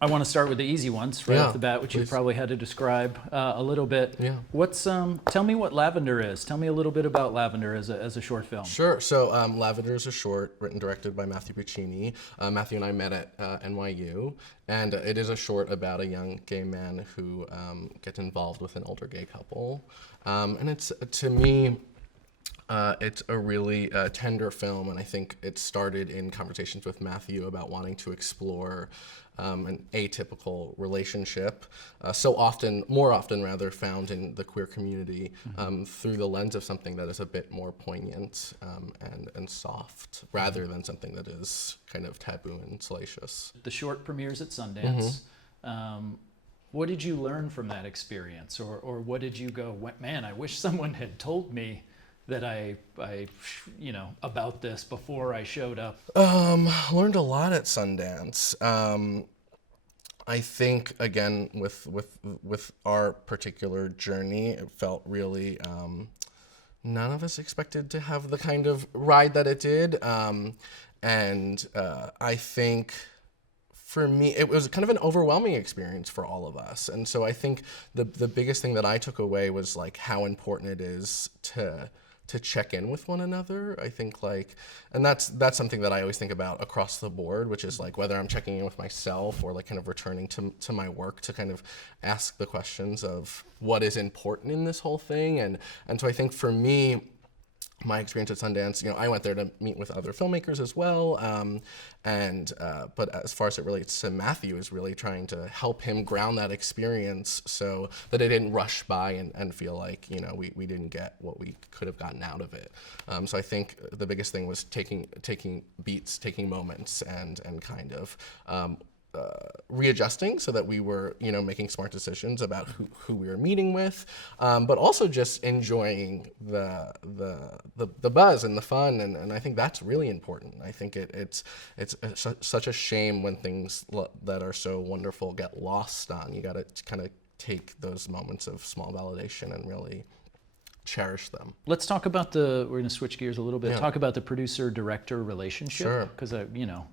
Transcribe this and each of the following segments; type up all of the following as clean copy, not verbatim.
I want to start with the easy ones right off the bat, which you please. probably had to describe a little bit. Yeah. What's tell me what Lavender is. Tell me a little bit about Lavender as a short film. Sure. So Lavender is a short written directed by Matthew Puccini. Matthew and I met at NYU, and it is a short about a young gay man who gets involved with an older gay couple. And it's, to me, it's a really tender film, and I think it started in conversations with Matthew about wanting to explore an atypical relationship, more often rather, found in the queer community through the lens of something that is a bit more poignant and soft, rather than something that is kind of taboo and salacious. The short premieres at Sundance. What did you learn from that experience, or what did you go, man, I wish someone had told me that I about this before I showed up? Learned a lot at Sundance. I think, again, with our particular journey, it felt really, none of us expected to have the kind of ride that it did. I think, for me, it was kind of an overwhelming experience for all of us. And so I think the biggest thing that I took away was like how important it is to check in with one another. I think and that's something that I always think about across the board, which is like whether I'm checking in with myself or like kind of returning to my work to kind of ask the questions of what is important in this whole thing. And so I think for me, my experience at Sundance, I went there to meet with other filmmakers as well, but as far as it relates to Matthew, is really trying to help him ground that experience so that it didn't rush by and feel like we didn't get what we could have gotten out of it. So I think the biggest thing was taking beats, taking moments, and kind of readjusting so that we were, making smart decisions about who we were meeting with, but also just enjoying the buzz and the fun, and I think that's really important. I think it's such a shame when things that are so wonderful get lost on. You got to kind of take those moments of small validation and really cherish them. Let's talk about we're going to switch gears a little bit, Yeah. talk about the producer-director relationship. Sure. Because,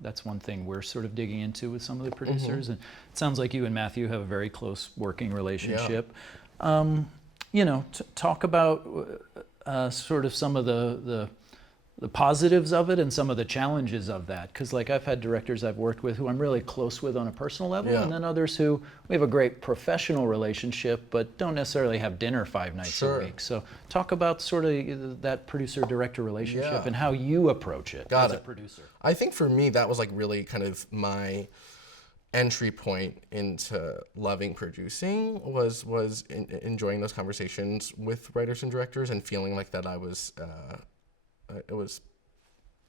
that's one thing we're sort of digging into with some of the producers. And it sounds like you and Matthew have a very close working relationship. Talk about sort of some of the positives of it and some of the challenges of that. Because I've had directors I've worked with who I'm really close with on a personal level, Yeah. and then others who we have a great professional relationship but don't necessarily have dinner 5 nights Sure. a week. So talk about sort of that producer-director relationship Yeah. and how you approach it as a producer. I think for me, that was really kind of my entry point into loving producing, was enjoying those conversations with writers and directors and feeling like that I was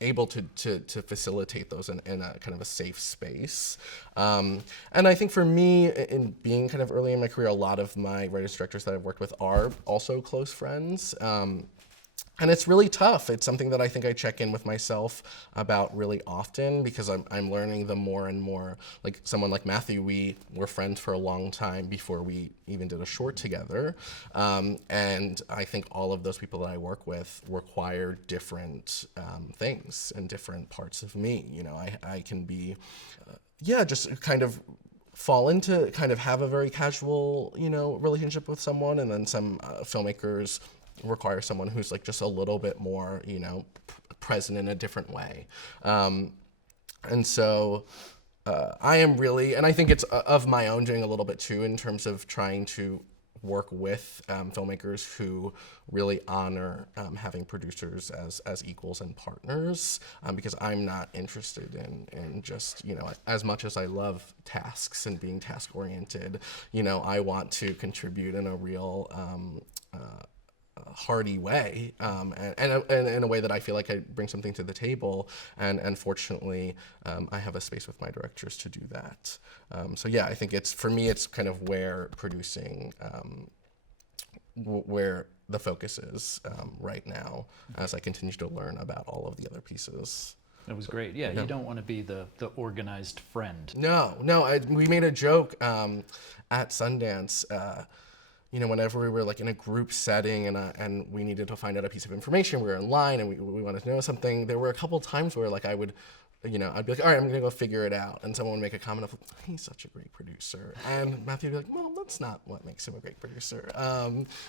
able to facilitate those in a kind of a safe space. And I think for me, in being kind of early in my career, a lot of my writers directors that I've worked with are also close friends. And it's really tough. It's something that I think I check in with myself about really often, because I'm learning the more and more, like someone like Matthew, we were friends for a long time before we even did a short together. And I think all of those people that I work with require different things and different parts of me. I can be, just kind of fall into kind of have a very casual, relationship with someone, and then some filmmakers require someone who's just a little bit more, present in a different way. And so I am really, and I think it's of my own doing a little bit too, in terms of trying to work with filmmakers who really honor having producers as equals and partners, because I'm not interested in just, as much as I love tasks and being task oriented, I want to contribute in a real hearty way, and in a way that I feel like I bring something to the table, and fortunately I have a space with my directors to do that. I think for me it's kind of where producing, where the focus is right now, as I continue to learn about all of the other pieces. It was great. Yeah, you don't want to be the organized friend. No, we made a joke at Sundance. Whenever we were in a group setting and we needed to find out a piece of information, we were in line and we wanted to know something. There were a couple times where I would I'd be like, all right, I'm gonna go figure it out, and someone would make a comment of, he's such a great producer, and Matthew would be like, well, that's not what makes him a great producer.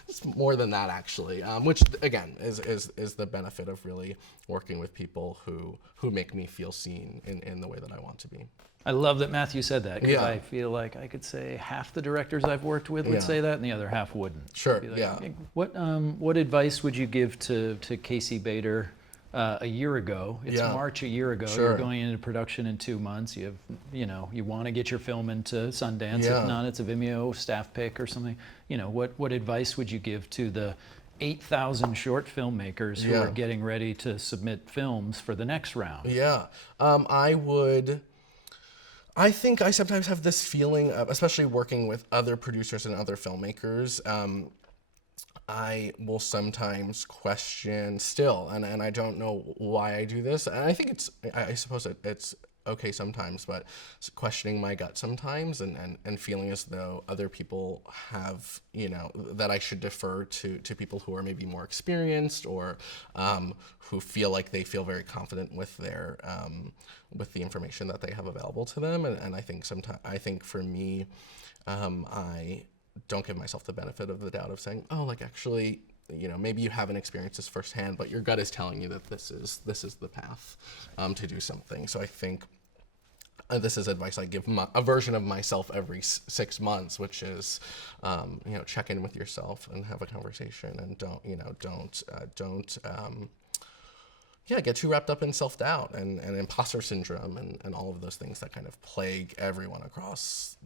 It's more than that, actually, which again is the benefit of really working with people who make me feel seen in the way that I want to be. I love that Matthew said that, because Yeah. I feel like I could say half the directors I've worked with would Yeah. say that, and the other half wouldn't. Sure, I'd be like, yeah. "Hey, what advice would you give to Casey BADER a year ago? It's Yeah. March a year ago. Sure. You're going into production in 2 months. You have, you want to get your film into Sundance. Yeah. If not, it's a Vimeo staff pick or something. What advice would you give to the 8,000 short filmmakers who Yeah. are getting ready to submit films for the next round? Yeah, I think I sometimes have this feeling, especially working with other producers and other filmmakers, I will sometimes question still, and I don't know why I do this. And I think I suppose it's okay sometimes, but questioning my gut sometimes and feeling as though other people have, that I should defer to people who are maybe more experienced or who feel like they feel very confident with their with the information that they have available to them. And I think for me, I don't give myself the benefit of the doubt of saying, oh, like actually, maybe you haven't experienced this firsthand, but your gut is telling you that this is the path to do something. So I think this is advice I give a version of myself every 6 months, which is, check in with yourself and have a conversation, and don't get too wrapped up in self-doubt and imposter syndrome and all of those things that kind of plague everyone across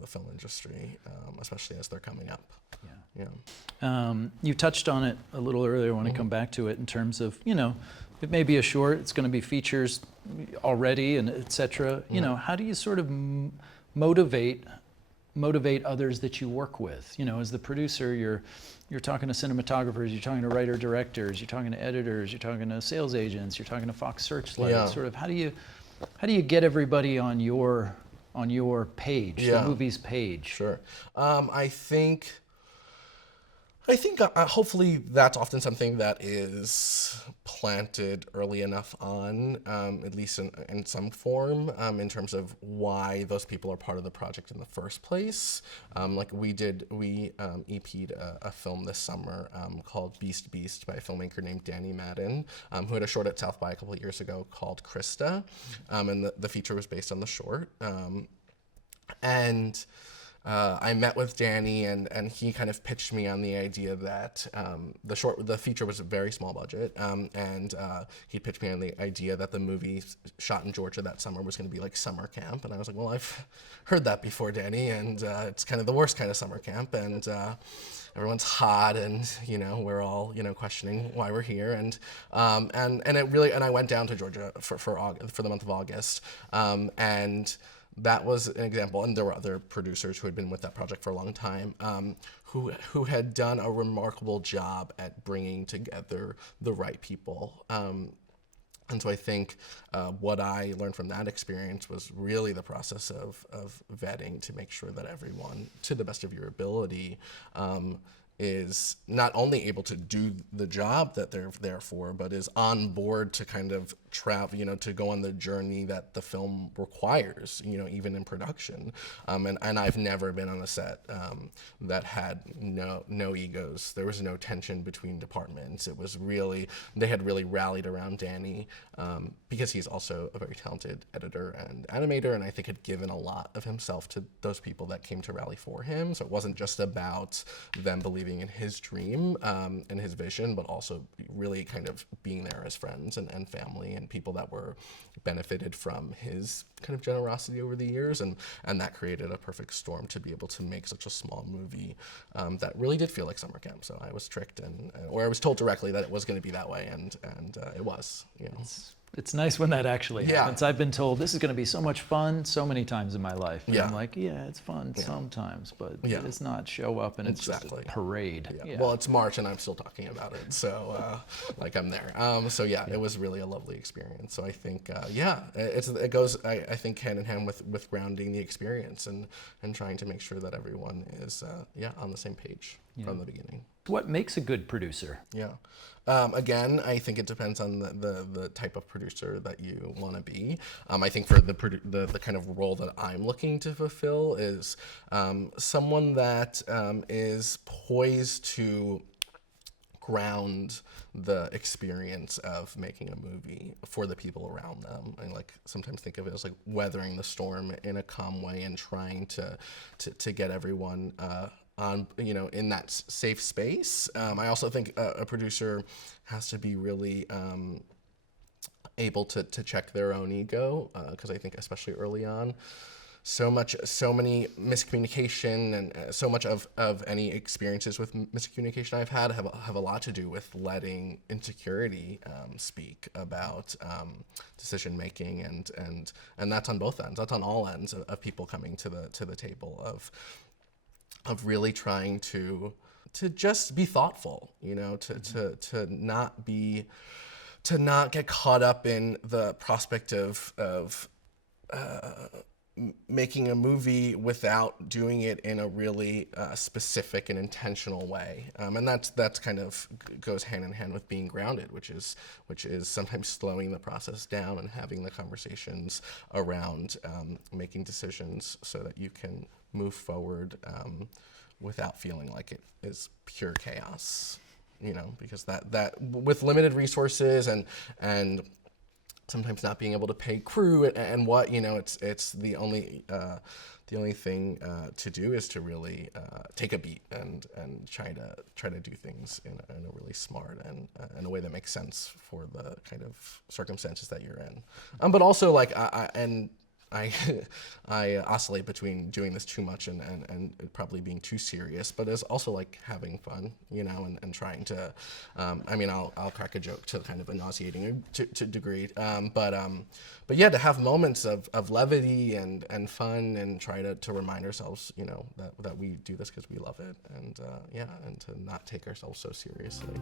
the film industry, especially as they're coming up. Yeah. You touched on it a little earlier. I want to come back to it in terms of, it may be a short, it's going to be features already, and et cetera. How do you sort of motivate others that you work with? As the producer, you're talking to cinematographers, you're talking to writer-directors, you're talking to editors, you're talking to sales agents, you're talking to Fox Searchlight. Yeah. Sort of, how do you get everybody on your page, the movie's page? Sure. I think hopefully that's often something that is planted early enough on, at least in some form, in terms of why those people are part of the project in the first place. Like we EP'd a film this summer called Beast Beast by a filmmaker named Danny Madden, who had a short at South by a couple of years ago called Krista, and the feature was based on the short. I met with Danny, and he kind of pitched me on the idea that the feature was a very small budget, and he pitched me on the idea that the movie shot in Georgia that summer was going to be like summer camp, and I was like, well, I've heard that before, Danny, and it's kind of the worst kind of summer camp, and everyone's hot, and we're all questioning why we're here, and I went down to Georgia for the month of August, and that was an example, and there were other producers who had been with that project for a long time, who had done a remarkable job at bringing together the right people. And so I think what I learned from that experience was really the process of vetting to make sure that everyone, to the best of your ability, is not only able to do the job that they're there for, but is on board to kind of travel, to go on the journey that the film requires, even in production. And I've never been on a set that had no egos. There was no tension between departments. It was really, they had really rallied around Danny because he's also a very talented editor and animator, and I think had given a lot of himself to those people that came to rally for him. So it wasn't just about them believing in his dream and his vision, but also really kind of being there as friends and family and people that were benefited from his kind of generosity over the years, and that created a perfect storm to be able to make such a small movie that really did feel like summer camp. So I was tricked, or I was told directly that it was going to be that way, and it was. It's nice when that actually happens. Yeah. I've been told this is going to be so much fun so many times in my life. And Yeah. I'm like, it's fun sometimes, but Yeah. it's not show up and it's just a parade. Yeah. Well, it's March and I'm still talking about it, so like I'm there. It was really a lovely experience. So I think, it goes, I think, hand in hand with grounding the experience and trying to make sure that everyone is on the same page. from the beginning. What makes a good producer? Yeah. Again, I think it depends on the type of producer that you want to be. I think for the kind of role that I'm looking to fulfill is someone that is poised to ground the experience of making a movie for the people around them. I like sometimes think of it as like weathering the storm in a calm way and trying to get everyone on, in that safe space. I also think a producer has to be really able to check their own ego, because I think especially early on, so many miscommunication and so much of any experiences with miscommunication I've had have a lot to do with letting insecurity speak about decision making, and that's on both ends. That's on all ends of people coming to the table of really trying to just be thoughtful, to not get caught up in the prospect of making a movie without doing it in a really specific and intentional way, and that's kind of goes hand in hand with being grounded, which is sometimes slowing the process down and having the conversations around making decisions so that you can move forward without feeling like it is pure chaos, because that with limited resources and sometimes not being able to pay crew and what, it's the only thing to do is to really take a beat and try to do things in a really smart and in a way that makes sense for the kind of circumstances that you're in. But also like I oscillate between doing this too much and probably being too serious, but it's also like having fun, and trying to, I'll crack a joke to kind of a nauseating to degree, but yeah, to have moments of levity and fun and try to remind ourselves, that we do this because we love it, and and to not take ourselves so seriously.